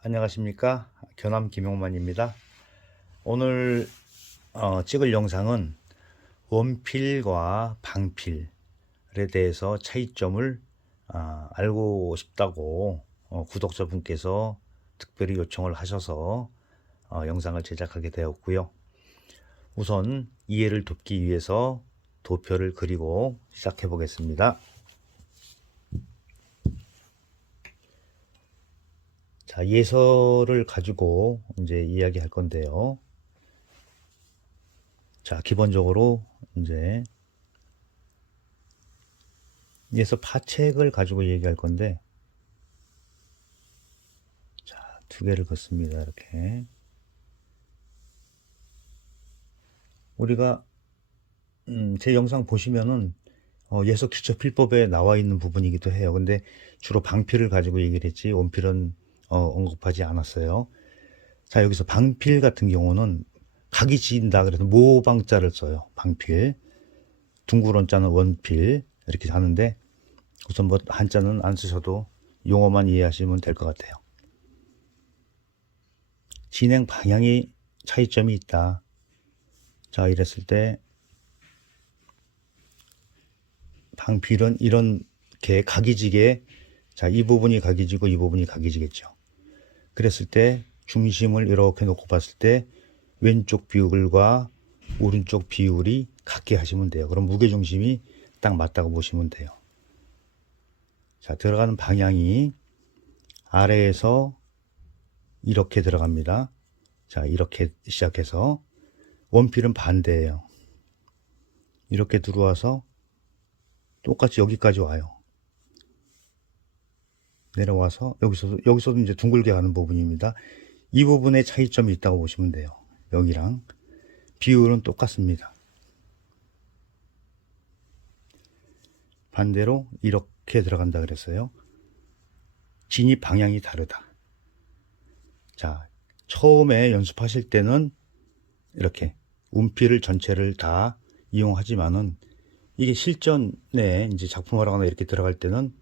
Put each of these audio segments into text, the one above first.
안녕하십니까? 견암 김용만입니다. 오늘 어, 찍을 영상은 원필과 방필에 대해서 차이점을 아, 알고 싶다고 어, 구독자분께서 특별히 요청을 하셔서 어, 영상을 제작하게 되었고요. 우선 이해를 돕기 위해서 도표를 그리고 시작해 보겠습니다 자, 예서를 가지고 이제 이야기할 건데요. 자, 기본적으로 이제 예서 파책을 가지고 얘기할 건데, 자, 두 개를 긋습니다. 이렇게. 우리가, 음, 제 영상 보시면은, 어, 예서 기초 필법에 나와 있는 부분이기도 해요. 근데 주로 방필을 가지고 얘기를 했지, 원필은 어, 언급하지 않았어요. 자, 여기서 방필 같은 경우는 각이 지인다 그래서 모방자를 써요. 방필. 둥그런 자는 원필. 이렇게 하는데 우선 뭐 한자는 안 쓰셔도 용어만 이해하시면 될 것 같아요. 진행 방향이 차이점이 있다. 자, 이랬을 때 방필은 이렇게 각이지게 자, 이 부분이 각이지고 이 부분이 각이지겠죠. 그랬을 때 중심을 이렇게 놓고 봤을 때 왼쪽 비율과 오른쪽 비율이 같게 하시면 돼요. 그럼 무게중심이 딱 맞다고 보시면 돼요. 자, 들어가는 방향이 아래에서 이렇게 들어갑니다. 자, 이렇게 시작해서 원필은 반대예요. 이렇게 들어와서 똑같이 여기까지 와요. 내려와서 여기서도 여기서도 이제 둥글게 가는 부분입니다. 이 부분에 차이점이 있다고 보시면 돼요. 여기랑 비율은 똑같습니다. 반대로 이렇게 들어간다 그랬어요. 진입 방향이 다르다. 자, 처음에 연습하실 때는 이렇게 운필을 전체를 다 이용하지만은 이게 실전에 이제 작품을 하거나 이렇게 들어갈 때는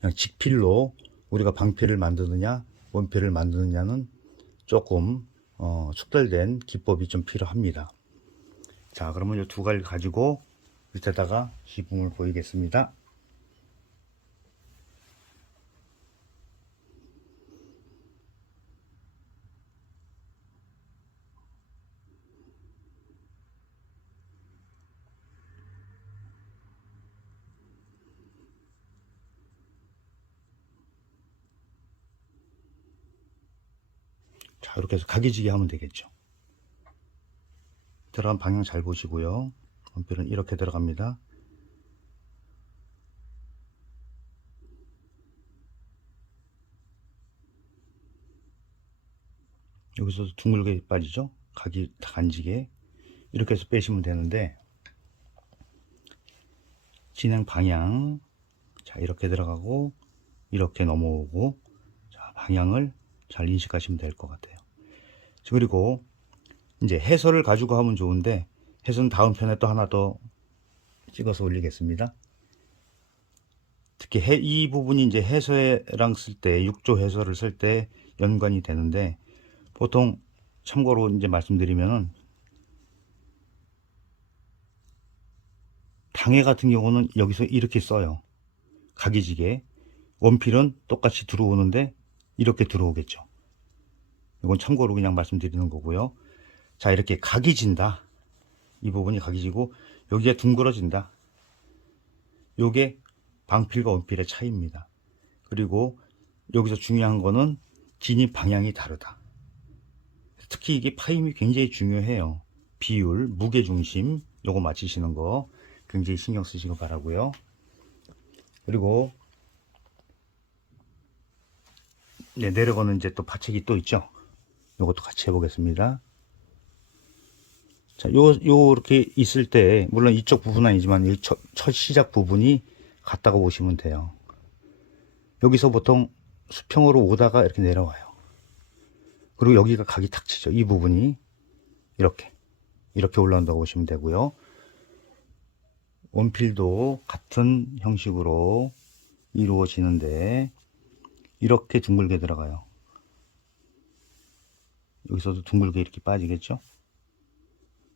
그냥 직필로 우리가 방필을 만드느냐 원필을 만드느냐는 조금 어, 숙달된 기법이 좀 필요합니다. 자 그러면 이 두 가지를 가지고 밑에다가 시품을 보이겠습니다. 이렇게 해서 각이지게 하면 되겠죠. 들어간 방향 잘 보시고요. 원필은 이렇게 들어갑니다. 여기서 둥글게 빠지죠? 각이 다 간지게. 이렇게 해서 빼시면 되는데, 진행 방향. 자, 이렇게 들어가고, 이렇게 넘어오고, 자, 방향을 잘 인식하시면 될 것 같아요. 그리고 이제 해설을 가지고 하면 좋은데 해설은 다음 편에 또 하나 더 찍어서 올리겠습니다. 특히 해, 이 부분이 이제 해설랑 쓸 때, 육조 해설을 쓸 때 연관이 되는데 보통 참고로 이제 말씀드리면은 당해 같은 경우는 여기서 이렇게 써요. 각이지게. 원필은 똑같이 들어오는데 이렇게 들어오겠죠. 이건 참고로 그냥 말씀드리는 거고요. 자, 이렇게 각이 진다. 이 부분이 각이 지고 여기가 둥그러진다. 요게 방필과 원필의 차이입니다. 그리고 여기서 중요한 거는 진입 방향이 다르다. 특히 이게 파임이 굉장히 중요해요. 비율, 무게중심 요거 맞추시는 거 굉장히 신경 쓰시기 바라고요. 그리고 네, 내려가는 이제 또 파책이 또 있죠. 요것도 같이 해보겠습니다. 자, 요, 요, 이렇게 있을 때, 물론 이쪽 부분은 아니지만, 이 첫, 첫 시작 부분이 같다고 보시면 돼요. 여기서 보통 수평으로 오다가 이렇게 내려와요. 그리고 여기가 각이 탁 치죠. 이 부분이. 이렇게. 이렇게 올라온다고 보시면 되고요. 원필도 같은 형식으로 이루어지는데, 이렇게 둥글게 들어가요. 여기서도 둥글게 이렇게 빠지겠죠?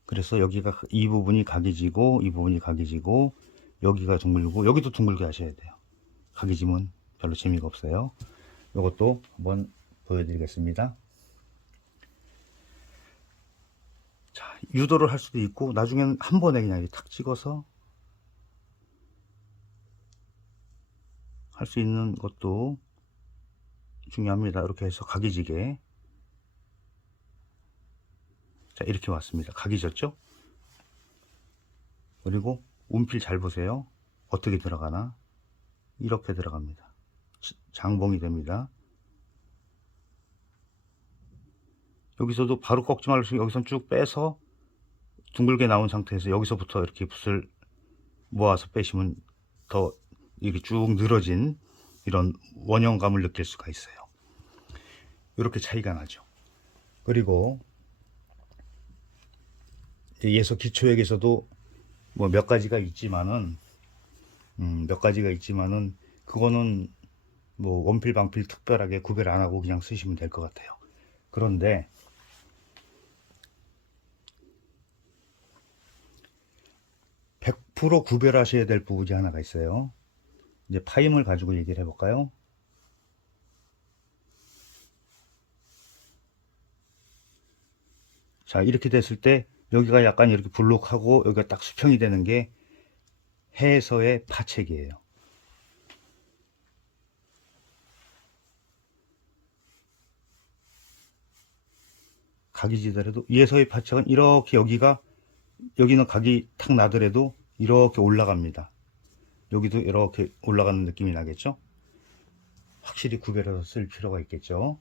그래서 여기가 이 부분이 각이 지고 이 부분이 각이 지고 여기가 둥글고 여기도 둥글게 하셔야 돼요. 각이 지면 별로 재미가 없어요. 이것도 한번 보여드리겠습니다. 자, 유도를 할 수도 있고 나중에는 한 번에 그냥 탁 찍어서 할 수 있는 것도 중요합니다. 이렇게 해서 각이 지게 자 이렇게 왔습니다. 각이 졌죠? 그리고 운필 잘 보세요. 어떻게 들어가나? 이렇게 들어갑니다. 장봉이 됩니다. 여기서도 바로 꺾지 말고 여기선 쭉 빼서 둥글게 나온 상태에서 여기서부터 이렇게 붓을 모아서 빼시면 더 이렇게 쭉 늘어진 이런 원형감을 느낄 수가 있어요. 이렇게 차이가 나죠. 그리고 예서 기초액에서도 뭐 몇 가지가 있지만은 음, 몇 가지가 있지만은 그거는 뭐 원필 방필 특별하게 구별 안 하고 그냥 쓰시면 될 것 같아요. 그런데 (100% 구별하셔야 될 부분이 하나가 있어요. 이제 파임을 가지고 얘기를 해볼까요? 자, 이렇게 됐을 때 여기가 약간 이렇게 불록하고 여기가 딱 수평이 되는 게 해서의 파책이에요. 각이 지더라도 예서의 파책은 이렇게 여기가 여기는 각이 탁 나더라도 이렇게 올라갑니다. 여기도 이렇게 올라가는 느낌이 나겠죠? 확실히 구별해서 쓸 필요가 있겠죠?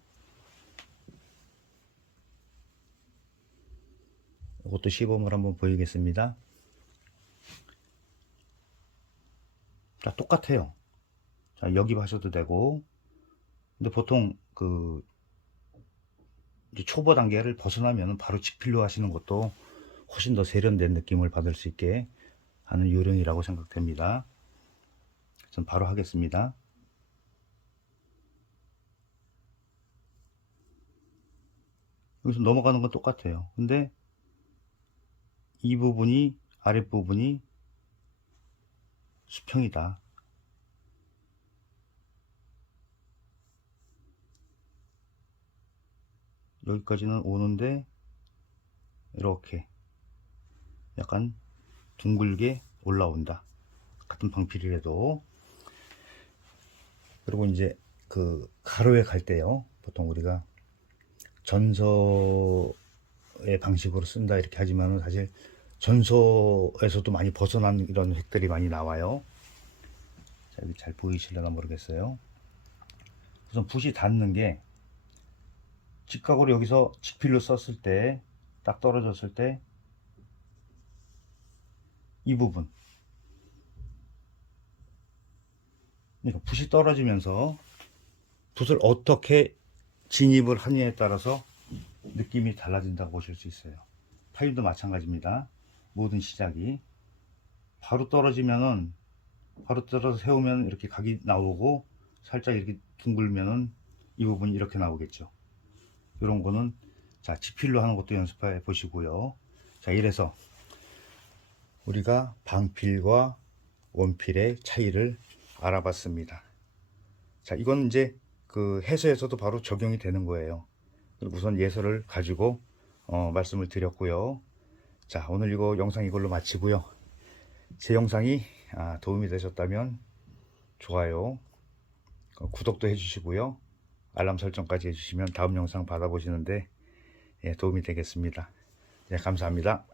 이것도 시범을 한번 보이겠습니다. 자, 똑같아요. 자, 여기 하셔도 되고. 근데 보통 그 초보 단계를 벗어나면 바로 직필로 하시는 것도 훨씬 더 세련된 느낌을 받을 수 있게 하는 요령이라고 생각됩니다. 전 바로 하겠습니다. 여기서 넘어가는 건 똑같아요. 근데 이 부분이 아랫부분이 수평이다. 여기까지는 오는데 이렇게 약간 둥글게 올라온다. 같은 방필이라도 그리고 이제 그 가로에 갈 때요. 보통 우리가 전서 의 방식으로 쓴다 이렇게 하지만은 사실 전서에서도 많이 벗어난 이런 획들이 많이 나와요. 자, 여기 잘 보이실려나 모르겠어요. 우선 붓이 닿는 게 직각으로 여기서 직필로 썼을 때 딱 떨어졌을 때 이 부분 그러니까 붓이 떨어지면서 붓을 어떻게 진입을 하느냐에 따라서 느낌이 달라진다고 보실 수 있어요. 파일도 마찬가지입니다. 모든 시작이 바로 떨어지면은 바로 떨어져 세우면 이렇게 각이 나오고 살짝 이렇게 둥글면은 이 부분이 이렇게 나오겠죠. 이런 거는 자 지필로 하는 것도 연습해 보시고요. 자 이래서 우리가 방필과 원필의 차이를 알아봤습니다. 자, 이건 이제 그 해서에서도 바로 적용이 되는 거예요. 우선 예서를 가지고 어, 말씀을 드렸고요. 자, 오늘 이거 영상 이걸로 마치고요. 제 영상이 아, 도움이 되셨다면 좋아요, 어, 구독도 해주시고요. 알람 설정까지 해주시면 다음 영상 받아보시는데 예, 도움이 되겠습니다. 예, 감사합니다.